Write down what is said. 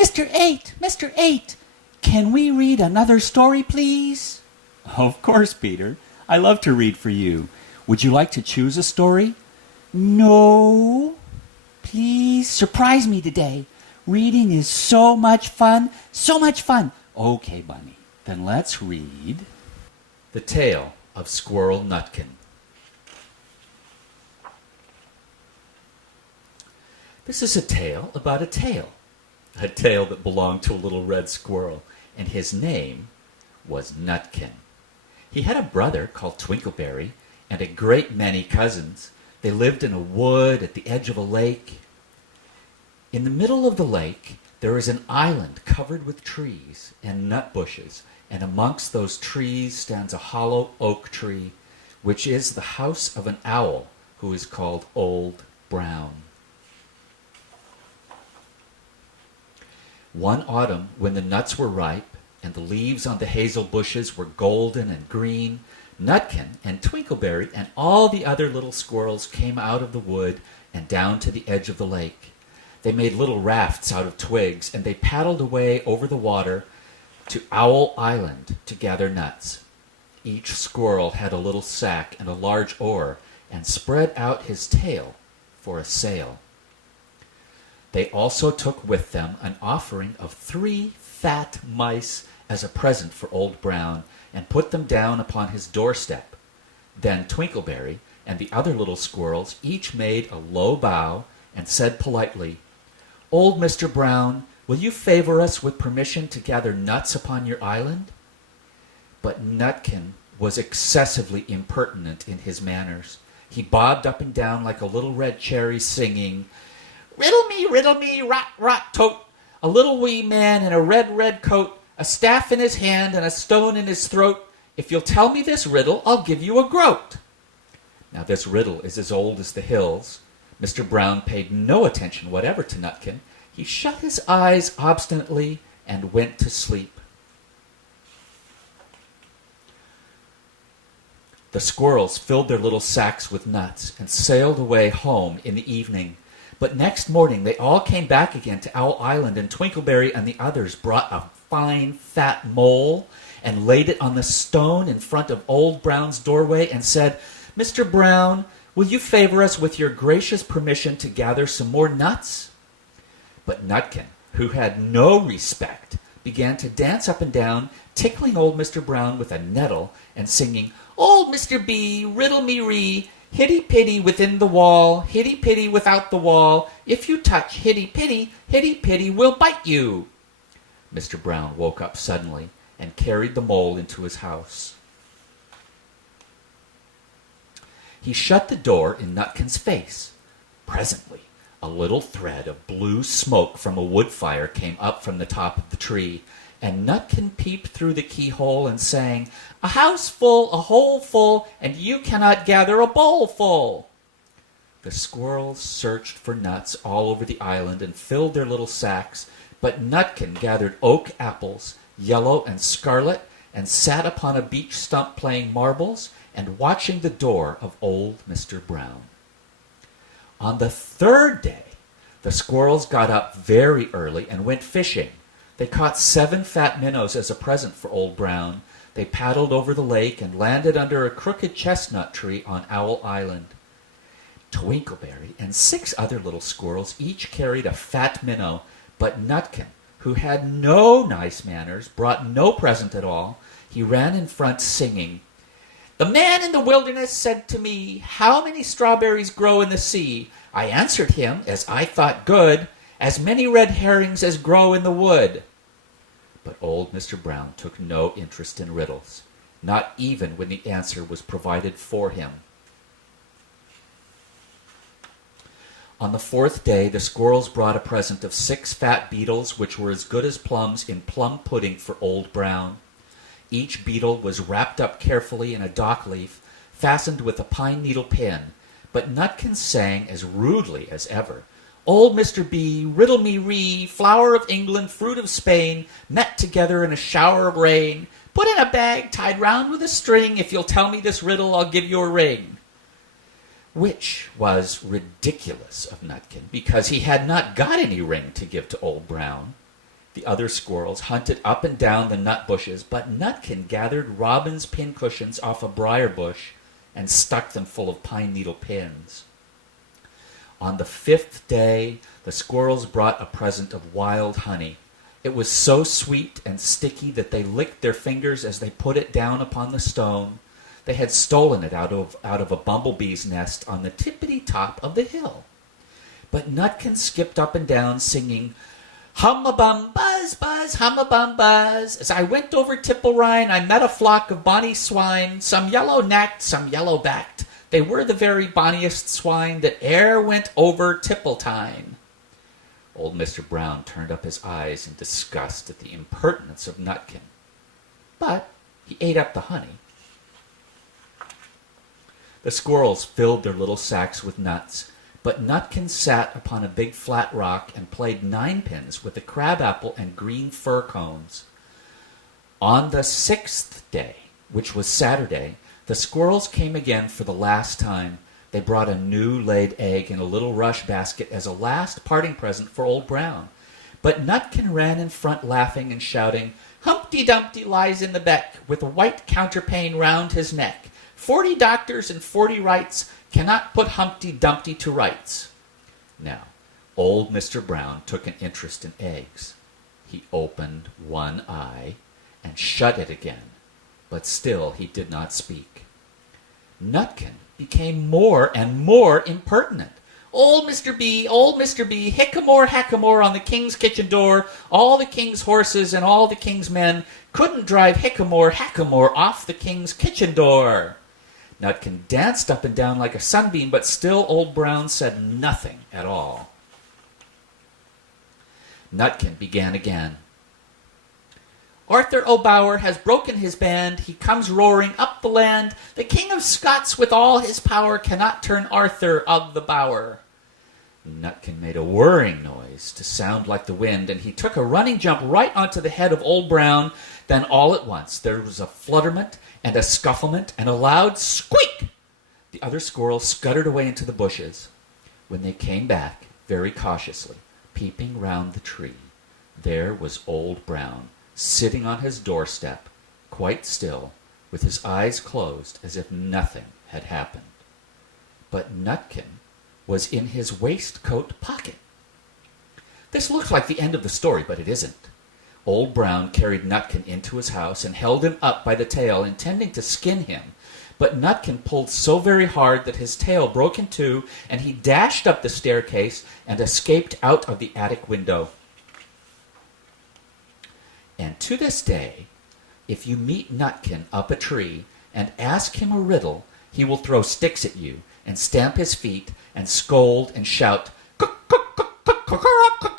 Mr. 8, Mr. 8, can we read another story, please? Of course, Peter. I love to read for you. Would you like to choose a story? No. Please surprise me today. Reading is so much fun, so much fun. Okay, Bunny. Then let's read The Tale of Squirrel Nutkin. This is a tale about a tale that belonged to a little red squirrel, and his name was Nutkin. He had a brother called Twinkleberry and a great many cousins. They lived in a wood at the edge of a lake. In the middle of the lake, there is an island covered with trees and nut bushes, and amongst those trees stands a hollow oak tree, which is the house of an owl who is called Old Brown. One autumn, when the nuts were ripe and the leaves on the hazel bushes were golden and green, Nutkin and Twinkleberry and all the other little squirrels came out of the wood and down to the edge of the lake. They made little rafts out of twigs, and they paddled away over the water to Owl Island to gather nuts. Each squirrel had a little sack and a large oar, and spread out his tail for a sail. They also took with them an offering of 3 fat mice as a present for Old Brown, and put them down upon his doorstep. Then Twinkleberry and the other little squirrels each made a low bow and said politely, "Old Mr. Brown, will you favor us with permission to gather nuts upon your island?" But Nutkin was excessively impertinent in his manners. He bobbed up and down like a little red cherry, singing, riddle me, rot, rot, tote, a little wee man in a red, red coat, a staff in his hand and a stone in his throat. If you'll tell me this riddle, I'll give you a groat." Now this riddle is as old as the hills. Mr. Brown paid no attention whatever to Nutkin. He shut his eyes obstinately and went to sleep. The squirrels filled their little sacks with nuts and sailed away home in the evening. But next morning they all came back again to Owl Island, and Twinkleberry and the others brought a fine fat mole and laid it on the stone in front of Old Brown's doorway and said, "Mr. Brown, will you favor us with your gracious permission to gather some more nuts?" But Nutkin, who had no respect, began to dance up and down, tickling old Mr. Brown with a nettle and singing, "Old Mr. B, riddle me ree, hitty-pitty within the wall, hitty-pitty without the wall, if you touch hitty-pitty will bite you." Mr. Brown woke up suddenly and carried the mole into his house. He shut the door in Nutkin's face. Presently, a little thread of blue smoke from a wood fire came up from the top of the tree, and Nutkin peeped through the keyhole and sang, "A house full, a hole full, and you cannot gather a bowl full." The squirrels searched for nuts all over the island and filled their little sacks, but Nutkin gathered oak apples, yellow and scarlet, and sat upon a beech stump playing marbles and watching the door of old Mr. Brown. On the 3rd day, the squirrels got up very early and went fishing. They caught 7 fat minnows as a present for Old Brown. They paddled over the lake and landed under a crooked chestnut tree on Owl Island. Twinkleberry and 6 other little squirrels each carried a fat minnow, but Nutkin, who had no nice manners, brought no present at all. He ran in front singing, "The man in the wilderness said to me, 'How many strawberries grow in the sea?' I answered him, as I thought good, 'As many red herrings as grow in the wood.'" But old Mr. Brown took no interest in riddles, not even when the answer was provided for him. On the 4th day, the squirrels brought a present of 6 fat beetles, which were as good as plums in plum pudding for Old Brown. Each beetle was wrapped up carefully in a dock leaf, fastened with a pine needle pin, but Nutkin sang as rudely as ever, "Old Mr. B, riddle me ree, flower of England, fruit of Spain, met together in a shower of rain, put in a bag tied round with a string, if you'll tell me this riddle, I'll give you a ring." Which was ridiculous of Nutkin, because he had not got any ring to give to Old Brown. The other squirrels hunted up and down the nut bushes, but Nutkin gathered robin's pin cushions off a briar bush and stuck them full of pine needle pins. On the 5th day, the squirrels brought a present of wild honey. It was so sweet and sticky that they licked their fingers as they put it down upon the stone. They had stolen it out of a bumblebee's nest on the tippity top of the hill. But Nutkin skipped up and down singing, "Hum-a-bum, buzz, buzz, hum-a-bum, buzz. As I went over Tipple-Rhine, I met a flock of bonny swine, some yellow-nacked, some yellow-backed. They were the very bonniest swine that e'er went over Tipple-Tine." Old Mr. Brown turned up his eyes in disgust at the impertinence of Nutkin. But he ate up the honey. The squirrels filled their little sacks with nuts, but Nutkin sat upon a big flat rock and played ninepins with the crabapple and green fir cones. On the 6th day, which was Saturday, the squirrels came again for the last time. They brought a new laid egg in a little rush basket as a last parting present for Old Brown. But Nutkin ran in front laughing and shouting, "Humpty Dumpty lies in the beck, with a white counterpane round his neck. 40 doctors and 40 wrights cannot put Humpty Dumpty to rights." Now, old Mr. Brown took an interest in eggs. He opened one eye and shut it again, but still he did not speak. Nutkin became more and more impertinent. "Old Mr. B, hickamore, hackamore on the king's kitchen door, all the king's horses and all the king's men couldn't drive hickamore, hackamore off the king's kitchen door." Nutkin danced up and down like a sunbeam, but still Old Brown said nothing at all. Nutkin began again. "Arthur O'Bower has broken his band. He comes roaring up the land. The King of Scots with all his power cannot turn Arthur of the Bower." Nutkin made a whirring noise to sound like the wind, and he took a running jump right onto the head of Old Brown. Then all at once there was a flutterment and a scufflement and a loud squeak. The other squirrels scuttered away into the bushes. When they came back, very cautiously, peeping round the tree, there was Old Brown, sitting on his doorstep, quite still, with his eyes closed as if nothing had happened. But Nutkin was in his waistcoat pocket. This looks like the end of the story, but it isn't. Old Brown carried Nutkin into his house and held him up by the tail, intending to skin him. But Nutkin pulled so very hard that his tail broke in two, and he dashed up the staircase and escaped out of the attic window. And to this day, if you meet Nutkin up a tree and ask him a riddle, he will throw sticks at you and stamp his feet and scold and shout, "Cook, cook, cook, cook, cook, cook,